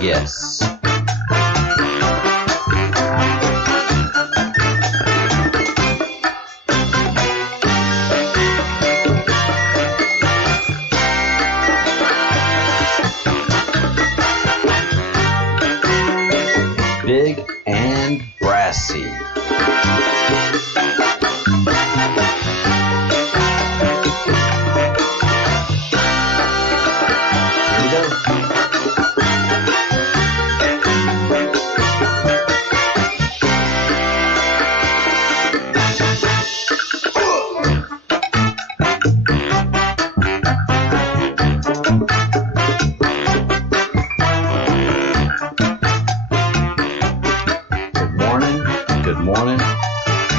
Yes. Big and brassy. Here we go.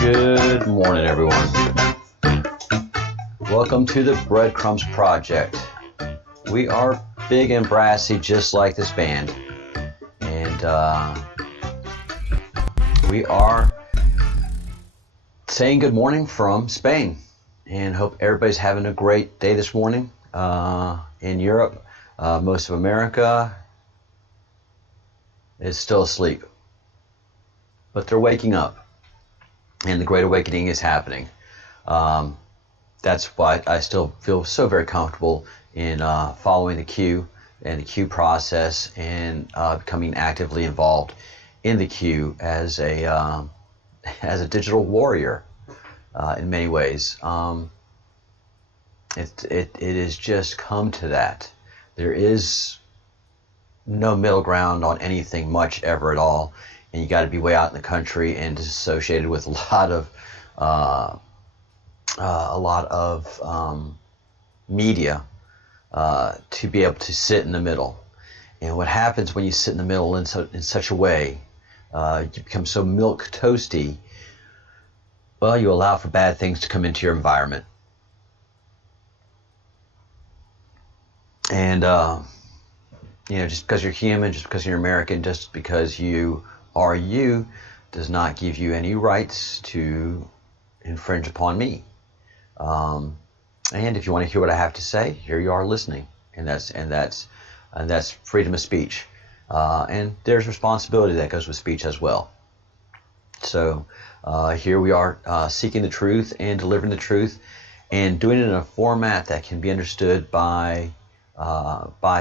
Good morning, everyone. Welcome to the Breadcrumbs Project. We are big and brassy, just like this band, and we are saying good morning from Spain, and hope everybody's having a great day this morning. In Europe, most of America is still asleep, but they're waking up. And the Great Awakening is happening. That's why I still feel so very comfortable in following the Q and the Q process, and becoming actively involved in the Q as a digital warrior in many ways. It has just come to that. There is no middle ground on anything much ever at all. And you got to be way out in the country and associated with a lot of media to be able to sit in the middle. And what happens when you sit in the middle in such a way, you become so milk toasty. Well, you allow for bad things to come into your environment. And just because you're human, just because you're American, just because you are you, does not give you any rights to infringe upon me. And if you want to hear what I have to say, here you are listening, and that's freedom of speech. And there's responsibility that goes with speech as well. So here we are seeking the truth and delivering the truth, and doing it in a format that can be understood by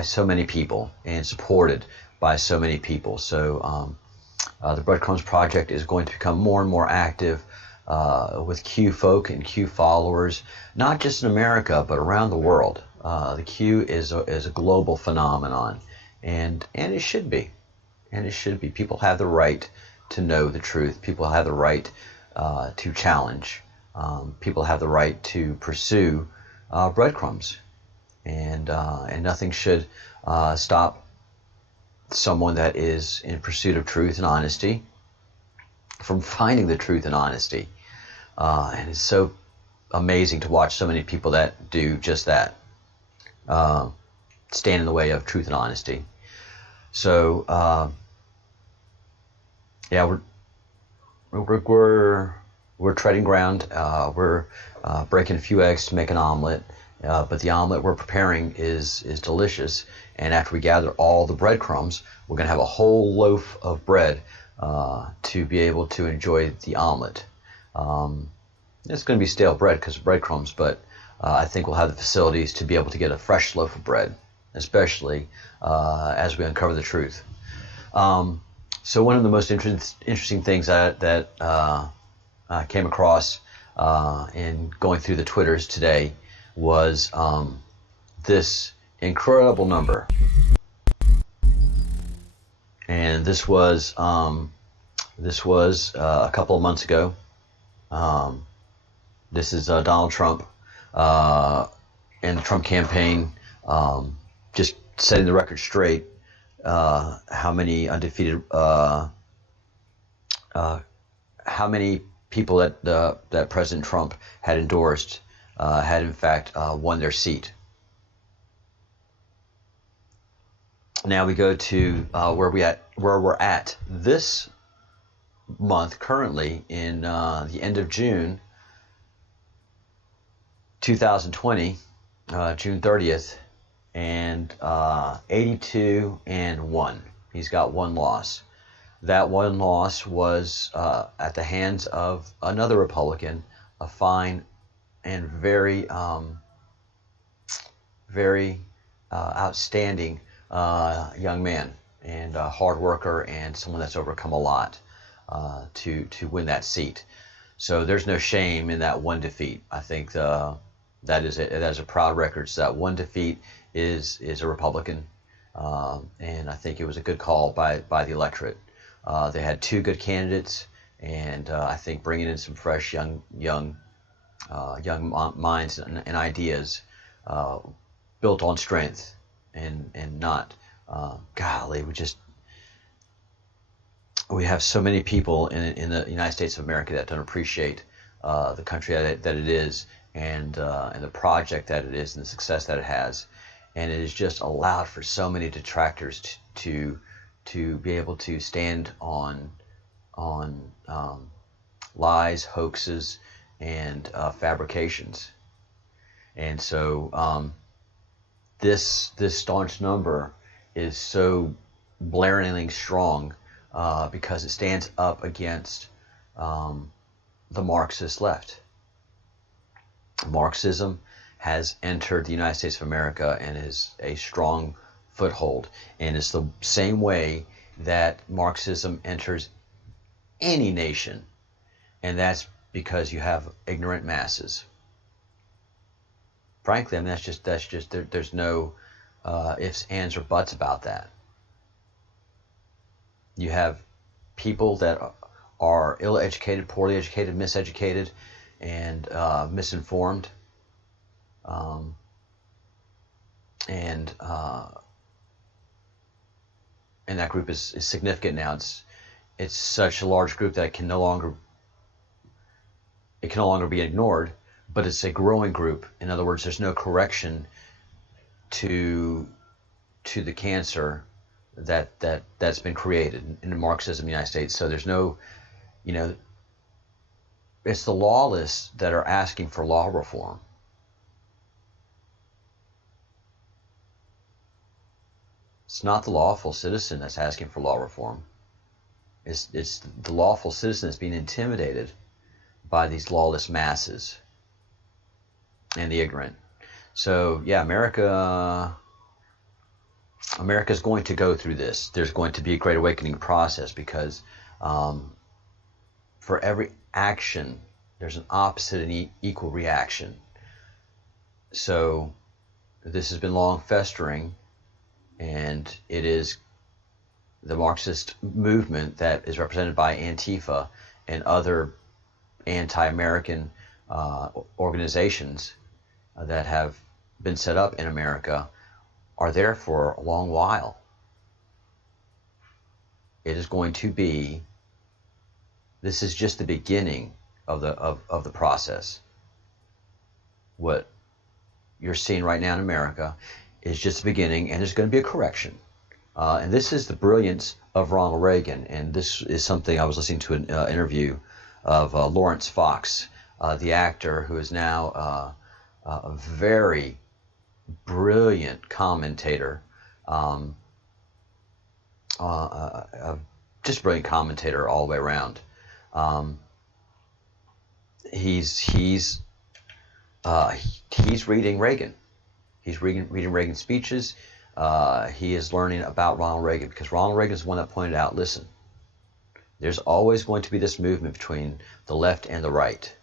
so many people and supported by so many people. So the Breadcrumbs Project is going to become more and more active with Q folk and Q followers, not just in America, but around the world. The Q is a global phenomenon, and it should be. And it should be. People have the right to know the truth. People have the right to challenge. People have the right to pursue breadcrumbs. And nothing should stop someone that is in pursuit of truth and honesty from finding the truth and honesty. And it's so amazing to watch so many people that do just that, stand in the way of truth and honesty. So we're treading ground. We're breaking a few eggs to make an omelet. But the omelet we're preparing is delicious, and after we gather all the breadcrumbs, we're going to have a whole loaf of bread to be able to enjoy the omelet. It's going to be stale bread because of breadcrumbs, but I think we'll have the facilities to be able to get a fresh loaf of bread, especially as we uncover the truth. So one of the most interesting things that I came across in going through the Twitters today was this incredible number, and this was a couple of months ago. This is Donald Trump and the Trump campaign, just setting the record straight. How many undefeated, how many people that President Trump had endorsed had in fact won their seat. Now we go to where we're at this month currently in the end of June 2020, June 30th, and 82-1. He's got one loss. That one loss was at the hands of another Republican, a fine and very outstanding young man, and a hard worker, and someone that's overcome a lot to win that seat. So there's no shame in that one defeat. I think that is a proud record. So that one defeat is a Republican, and I think it was a good call by the electorate. They had two good candidates, and I think bringing in some fresh young minds and ideas built on strength and not golly, we have so many people in the United States of America that don't appreciate the country that it is, and the project that it is, and the success that it has, and it has just allowed for so many detractors to be able to stand on lies, hoaxes, and fabrications. And so this staunch number is so blaringly strong because it stands up against the Marxist left. Marxism has entered the United States of America and is a strong foothold, and it's the same way that Marxism enters any nation, and that's because you have ignorant masses. Frankly, I mean, that's just there's no ifs, ands, or buts about that. You have people that are ill-educated, poorly educated, miseducated, and misinformed, and that group is significant now. It's such a large group that it can no longer be ignored, but it's a growing group. In other words, there's no correction to the cancer that's been created in Marxism in the United States. So there's no, it's the lawless that are asking for law reform. It's not the lawful citizen that's asking for law reform. It's the lawful citizen that's being intimidated by these lawless masses and the ignorant. So yeah, America's going to go through this. There's going to be a great awakening process because for every action, there's an opposite and equal reaction. So this has been long festering, and it is the Marxist movement that is represented by Antifa and other anti-American organizations that have been set up in America are there for a long while. It is going to be, this is just the beginning of the process. What you're seeing right now in America is just the beginning, and there's going to be a correction. And this is the brilliance of Ronald Reagan, and this is something I was listening to an interview of Lawrence Fox, the actor who is now a very brilliant commentator, just brilliant commentator all the way around. He's reading Reagan. He's reading Reagan's speeches. He is learning about Ronald Reagan, because Ronald Reagan is the one that pointed out, listen, there's always going to be this movement between the left and the right.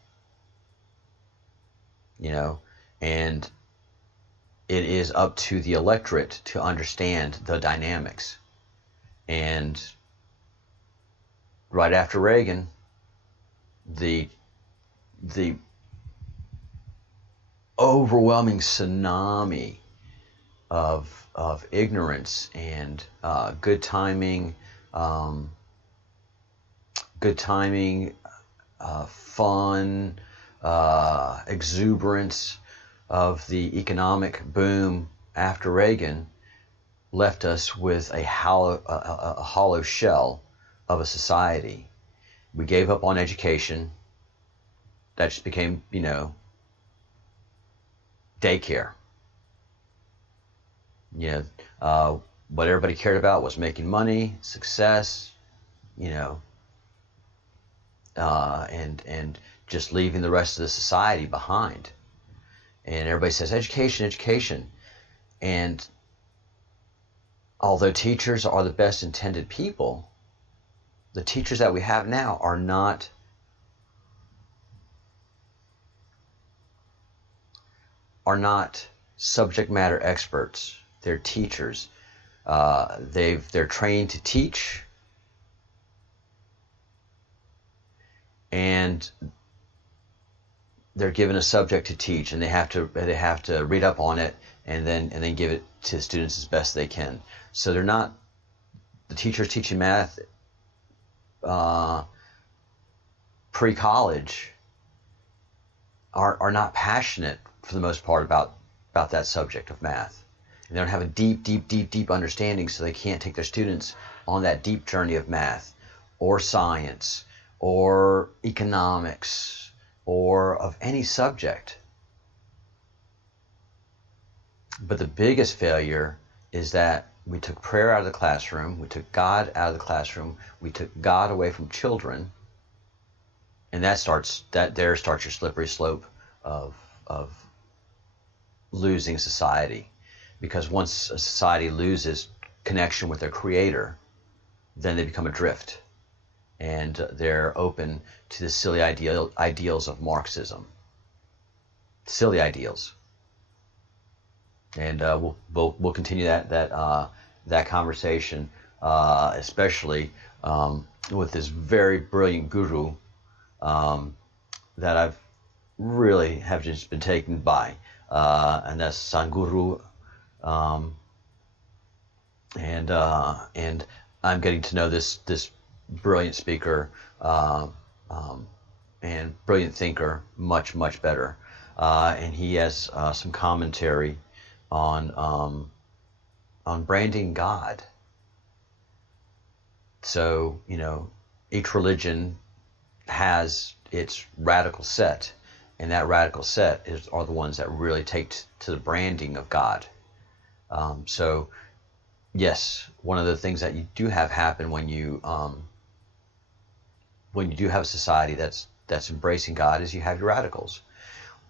And it is up to the electorate to understand the dynamics. And right after Reagan, the overwhelming tsunami of ignorance and good timing, fun, exuberance of the economic boom after Reagan left us with a hollow shell of a society. We gave up on education. That just became, daycare. What everybody cared about was making money, success, and just leaving the rest of the society behind. And everybody says education, education. And although teachers are the best intended people, the teachers that we have now are not subject matter experts. They're teachers. They're trained to teach, and they're given a subject to teach, and they have to read up on it and then give it to students as best they can. So they're not, the teachers teaching math pre-college are not passionate for the most part about that subject of math. And they don't have a deep understanding, so they can't take their students on that deep journey of math or science or economics or of any subject. But the biggest failure is that we took prayer out of the classroom, we took God out of the classroom, we took God away from children, and there starts your slippery slope of losing society. Because once a society loses connection with their creator, then they become adrift, and they're open to the silly ideals of Marxism. Silly ideals. And we'll continue that conversation, especially with this very brilliant guru that I've really have just been taken by, and that's Sadhguru. And I'm getting to know this brilliant speaker and brilliant thinker much better, and he has some commentary on branding God. So each religion has its radical set, and that radical set are the ones that really take to the branding of God. So yes, one of the things that you do have happen when you do have a society that's embracing God is you have your radicals.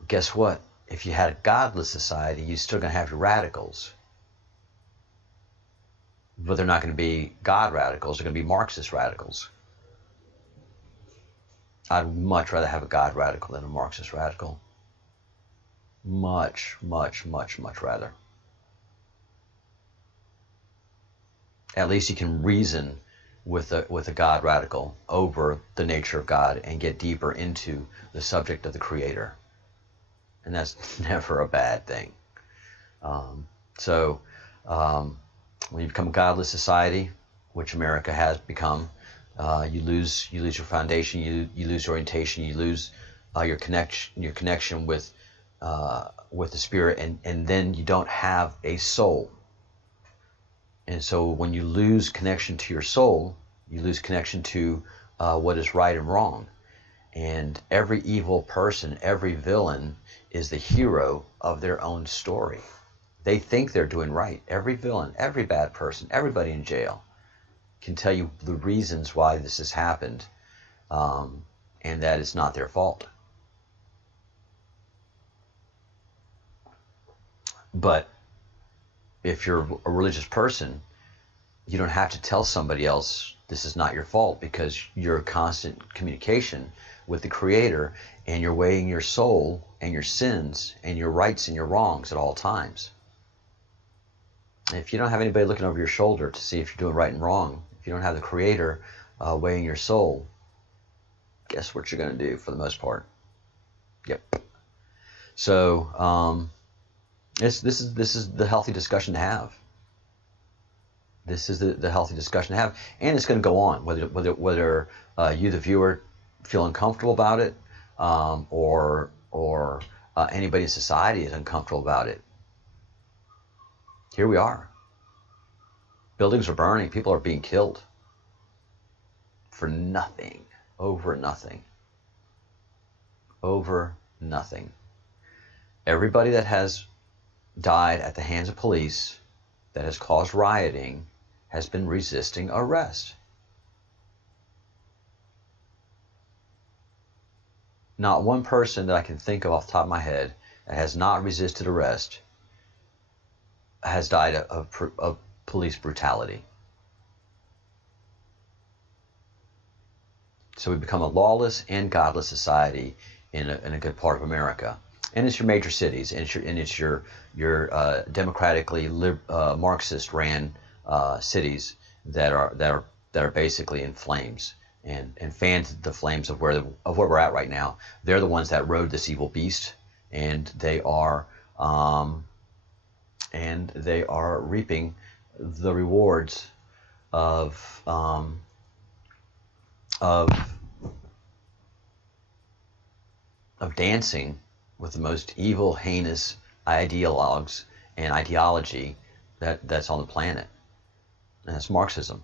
Guess what? If you had a godless society, you're still going to have your radicals. But they're not going to be God radicals, they're going to be Marxist radicals. I'd much rather have a God radical than a Marxist radical. Much rather. At least you can reason with a God radical over the nature of God and get deeper into the subject of the Creator. And that's never a bad thing. So when you become a godless society, which America has become, you lose your foundation, you lose orientation, you lose your connection with the Spirit, and then you don't have a soul. And so when you lose connection to your soul, you lose connection to what is right and wrong. And every evil person, every villain is the hero of their own story. They think they're doing right. Every villain, every bad person, everybody in jail can tell you the reasons why this has happened, and that it's not their fault. But if you're a religious person, you don't have to tell somebody else this is not your fault, because you're in constant communication with the Creator, and you're weighing your soul and your sins and your rights and your wrongs at all times. If you don't have anybody looking over your shoulder to see if you're doing right and wrong, if you don't have the Creator weighing your soul, guess what you're going to do for the most part? Yep. So this is the healthy discussion to have. This is the healthy discussion to have, and it's going to go on whether you, the viewer, feel uncomfortable about it, or anybody in society is uncomfortable about it. Here we are. Buildings are burning. People are being killed for nothing, over nothing, over nothing. Everybody that has died at the hands of police that has caused rioting has been resisting arrest. Not one person that I can think of off the top of my head that has not resisted arrest has died of police brutality. So we become a lawless and godless society in a good part of America. And it's your major cities, and it's your democratically Marxist ran cities that are basically in flames and fanned the flames of where we're at right now. They're the ones that rode this evil beast, and they are reaping the rewards of dancing with the most evil, heinous ideologues and ideology that's on the planet. And that's Marxism.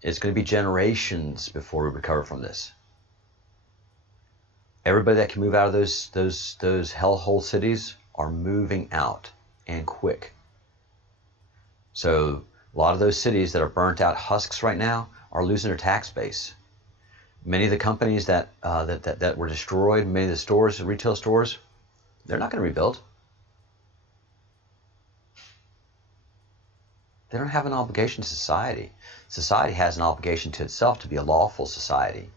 It's going to be generations before we recover from this. Everybody that can move out of those hellhole cities are moving out, and quick. So a lot of those cities that are burnt out husks right now are losing their tax base. Many of the companies that were destroyed, many of the stores, the retail stores, they're not going to rebuild. They don't have an obligation to society. Society has an obligation to itself to be a lawful society.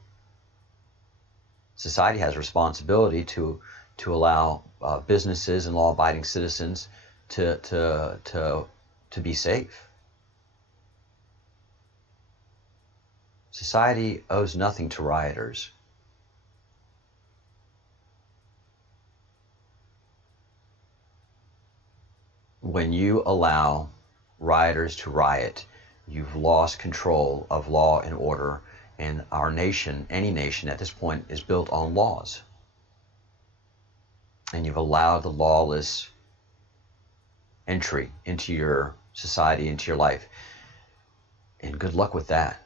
Society has a responsibility to allow businesses and law-abiding citizens to be safe. Society owes nothing to rioters. When you allow rioters to riot, you've lost control of law and order, and our nation, any nation at this point, is built on laws. And you've allowed the lawless entry into your society, into your life. And good luck with that.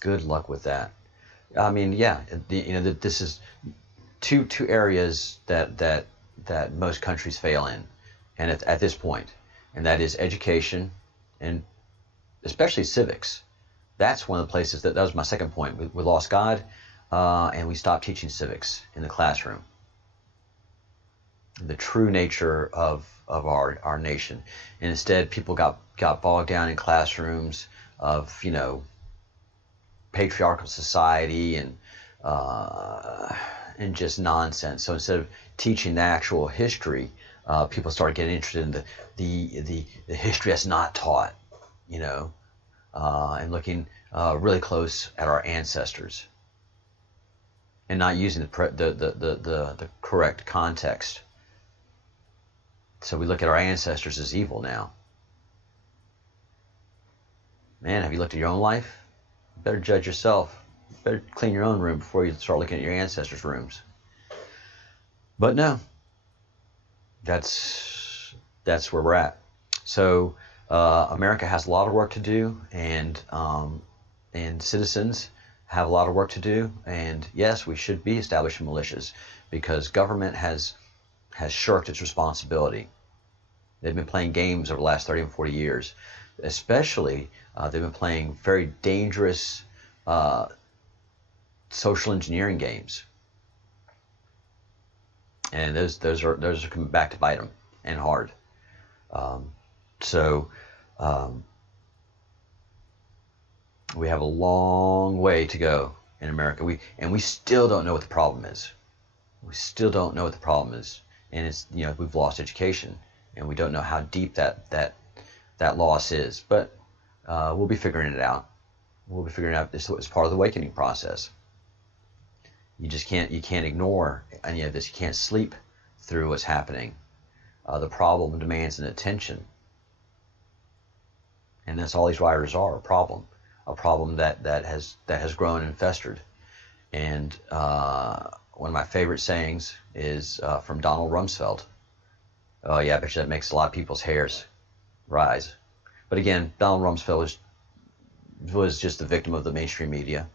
Good luck with that. I mean, yeah, this is two areas that most countries fail in, and at this point, and that is education and especially civics. That's one of the places that was my second point. We lost God, and we stopped teaching civics in the classroom. The true nature of our nation, and instead people got bogged down in classrooms of patriarchal society and just nonsense. So instead of teaching the actual history, people started getting interested in the history that's not taught, and looking really close at our ancestors, and not using the correct context. So we look at our ancestors as evil now. Man, have you looked at your own life? You better judge yourself. You better clean your own room before you start looking at your ancestors' rooms. But no, that's where we're at. So America has a lot of work to do, and citizens have a lot of work to do. And yes, we should be establishing militias because government has shirked its responsibility. They've been playing games over the last 30 and 40 years. Especially, they've been playing very dangerous social engineering games. And those are coming back to bite them, and hard. We have a long way to go in America. We still don't know what the problem is. We still don't know what the problem is. And it's we've lost education, and we don't know how deep that loss is. But we'll be figuring it out. We'll be figuring out this as part of the awakening process. You can't ignore any of this. You can't sleep through what's happening. The problem demands an attention, and that's all these rioters are: a problem that has grown and festered, and one of my favorite sayings is from Donald Rumsfeld. Oh yeah, I bet you that makes a lot of people's hairs rise. But again, Donald Rumsfeld was just the victim of the mainstream media.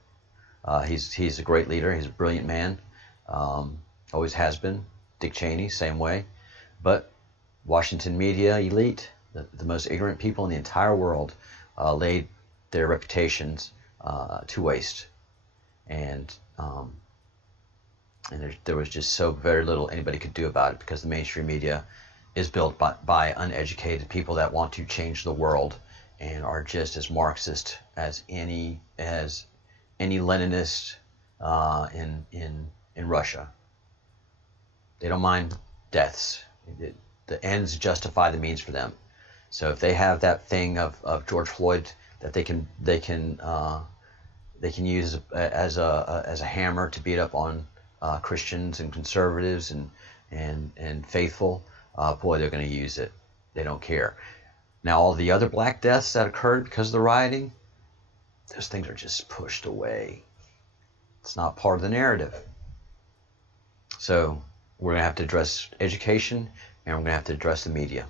He's a great leader. He's a brilliant man. Always has been. Dick Cheney, same way. But Washington media elite, the most ignorant people in the entire world, laid their reputations to waste. And there was just so very little anybody could do about it, because the mainstream media is built by uneducated people that want to change the world and are just as Marxist as any Leninist in Russia. They don't mind deaths. The ends justify the means for them. So if they have that thing of George Floyd that they can use as a hammer to beat up on Christians and conservatives and faithful, boy, they're going to use it. They don't care. Now, all the other black deaths that occurred because of the rioting, those things are just pushed away. It's not part of the narrative. So we're going to have to address education, and we're going to have to address the media.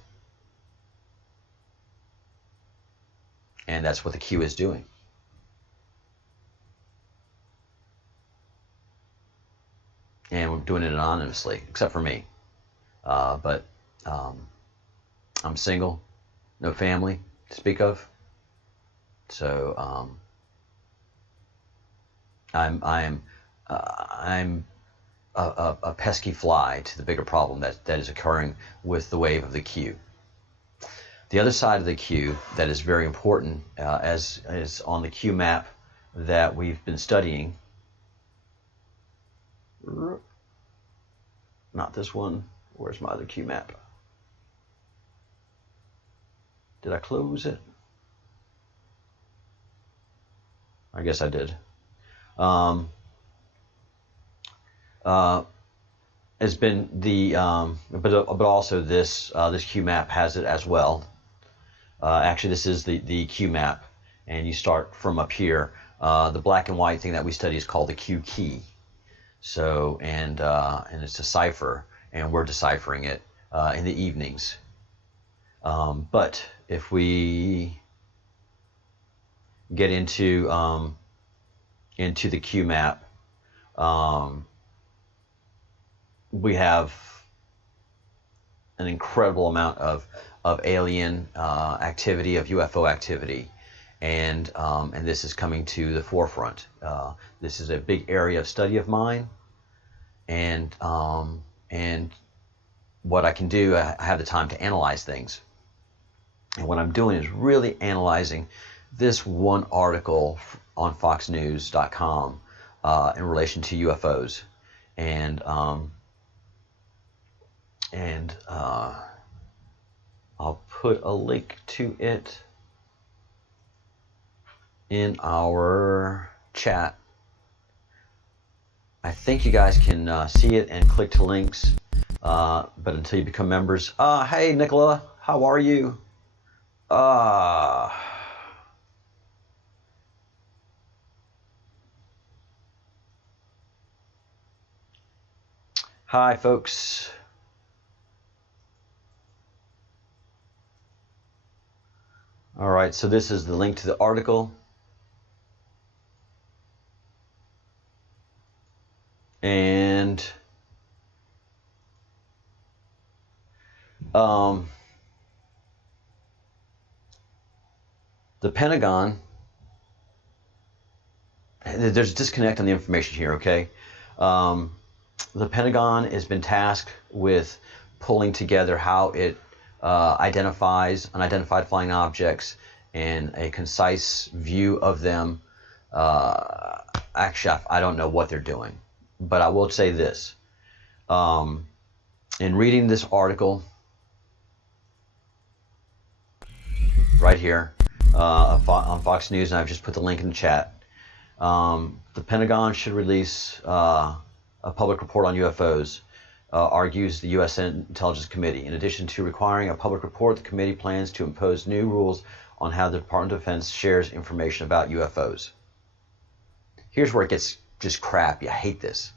And that's what the Q is doing. And we're doing it anonymously, except for me. But I'm single, no family to speak of. So I'm a pesky fly to the bigger problem that is occurring with the wave of the Q. The other side of the Q that is very important, as is on the Q map that we've been studying. Not this one. Where's my other Q map? Did I close it? I guess I did. Has been the but also this Q map has it as well. Actually, this is the Q map, and you start from up here. The black and white thing that we study is called the Q key. So and it's a cipher, and we're deciphering it in the evenings. But if we get into the Q map, we have an incredible amount of alien activity, of UFO activity, and this is coming to the forefront. This is a big area of study of mine, and what I can do, I have the time to analyze things, and what I'm doing is really analyzing this one article on FoxNews.com in relation to UFOs, and I'll put a link to it in our chat. I think you guys can see it and click to links, but until you become members. Hey Nicola, how are you? Hi folks. All right, so this is the link to the article. And the Pentagon, there's a disconnect on the information here, okay? The Pentagon has been tasked with pulling together how it identifies unidentified flying objects and a concise view of them. Actually, I don't know what they're doing, but I will say this. In reading this article right here on Fox News, and I've just put the link in the chat, the Pentagon should release a public report on UFOs, argues the U.S. Intelligence Committee. In addition to requiring a public report, the committee plans to impose new rules on how the Department of Defense shares information about UFOs. Here's where it gets just crappy. I hate this.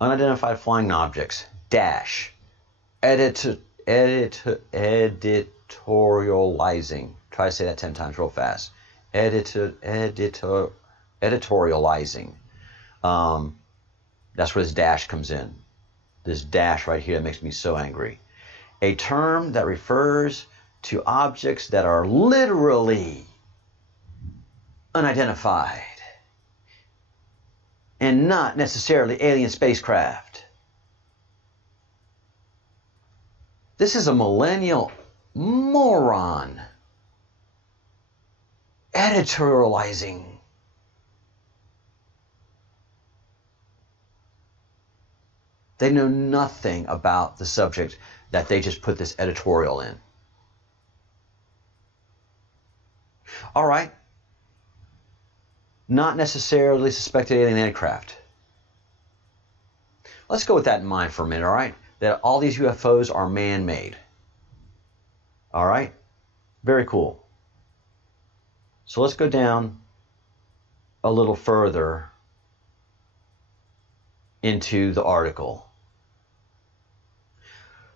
Unidentified flying objects, dash, editorializing. Try to say that 10 times real fast. Editorializing. That's where this dash comes in. This dash right here that makes me so angry. A term that refers to objects that are literally unidentified and not necessarily alien spacecraft. This is a millennial moron. Editorializing. They know nothing about the subject that they just put this editorial in. All right. Not necessarily suspected alien aircraft. Let's go with that in mind for a minute, all right? That all these UFOs are man-made. All right? Very cool. So let's go down a little further into the article.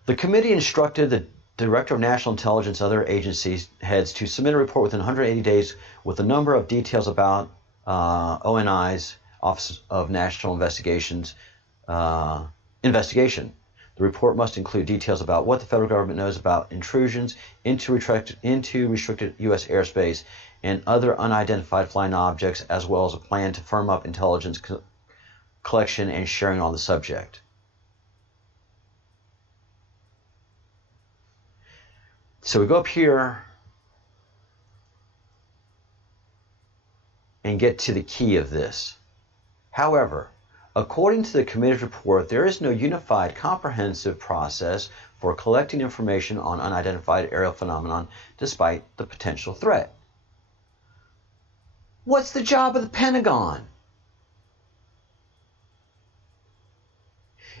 The committee instructed the Director of National Intelligence and other agencies heads to submit a report within 180 days with a number of details about ONI's Office of National Investigations investigation. The report must include details about what the federal government knows about intrusions into restricted U.S. airspace and other unidentified flying objects, as well as a plan to firm up intelligence collection and sharing on the subject. So we go up here and get to the key of this. However, according to the committee's report, there is no unified, comprehensive process for collecting information on unidentified aerial phenomenon despite the potential threat. What's the job of the Pentagon?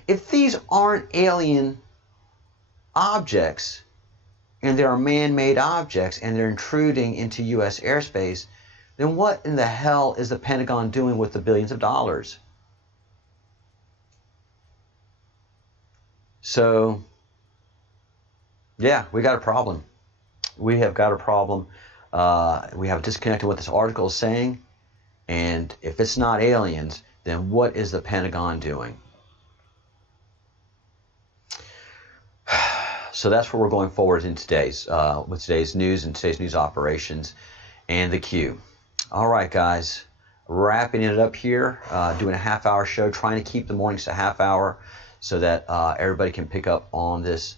If these aren't alien objects, and they are man-made objects, and they're intruding into U.S. airspace, then what in the hell is the Pentagon doing with the billions of dollars? So, yeah, we got a problem. We have got a problem. We have disconnected what this article is saying, and if it's not aliens, then what is the Pentagon doing? So that's where we're going forward in today's with today's news and today's news operations and the Q. All right, guys, wrapping it up here, doing a half-hour show, trying to keep the mornings to half hour so that everybody can pick up on this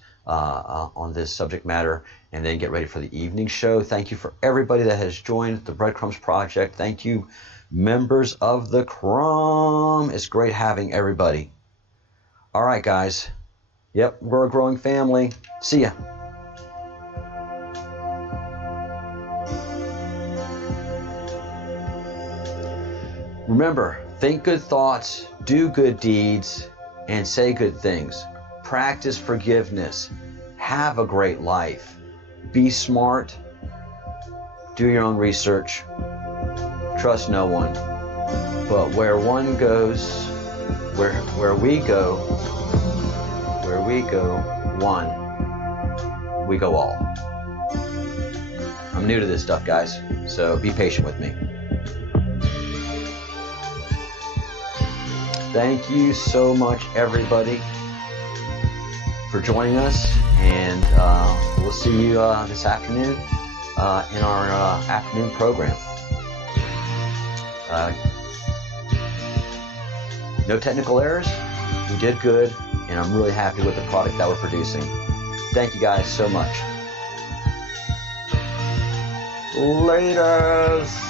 subject matter and then get ready for the evening show. Thank you for everybody that has joined the Breadcrumbs Project. Thank you, members of the Crumb. It's great having everybody. All right, guys. Yep, we're a growing family. See ya. Remember, think good thoughts, do good deeds, and say good things. Practice forgiveness. Have a great life. Be smart. Do your own research. Trust no one. But where one goes, where we go, one, we go all. I'm new to this stuff, guys, so be patient with me. Thank you so much, everybody, for joining us, and we'll see you this afternoon in our afternoon program. No technical errors. We did good. And I'm really happy with the product that we're producing. Thank you guys so much. Laters.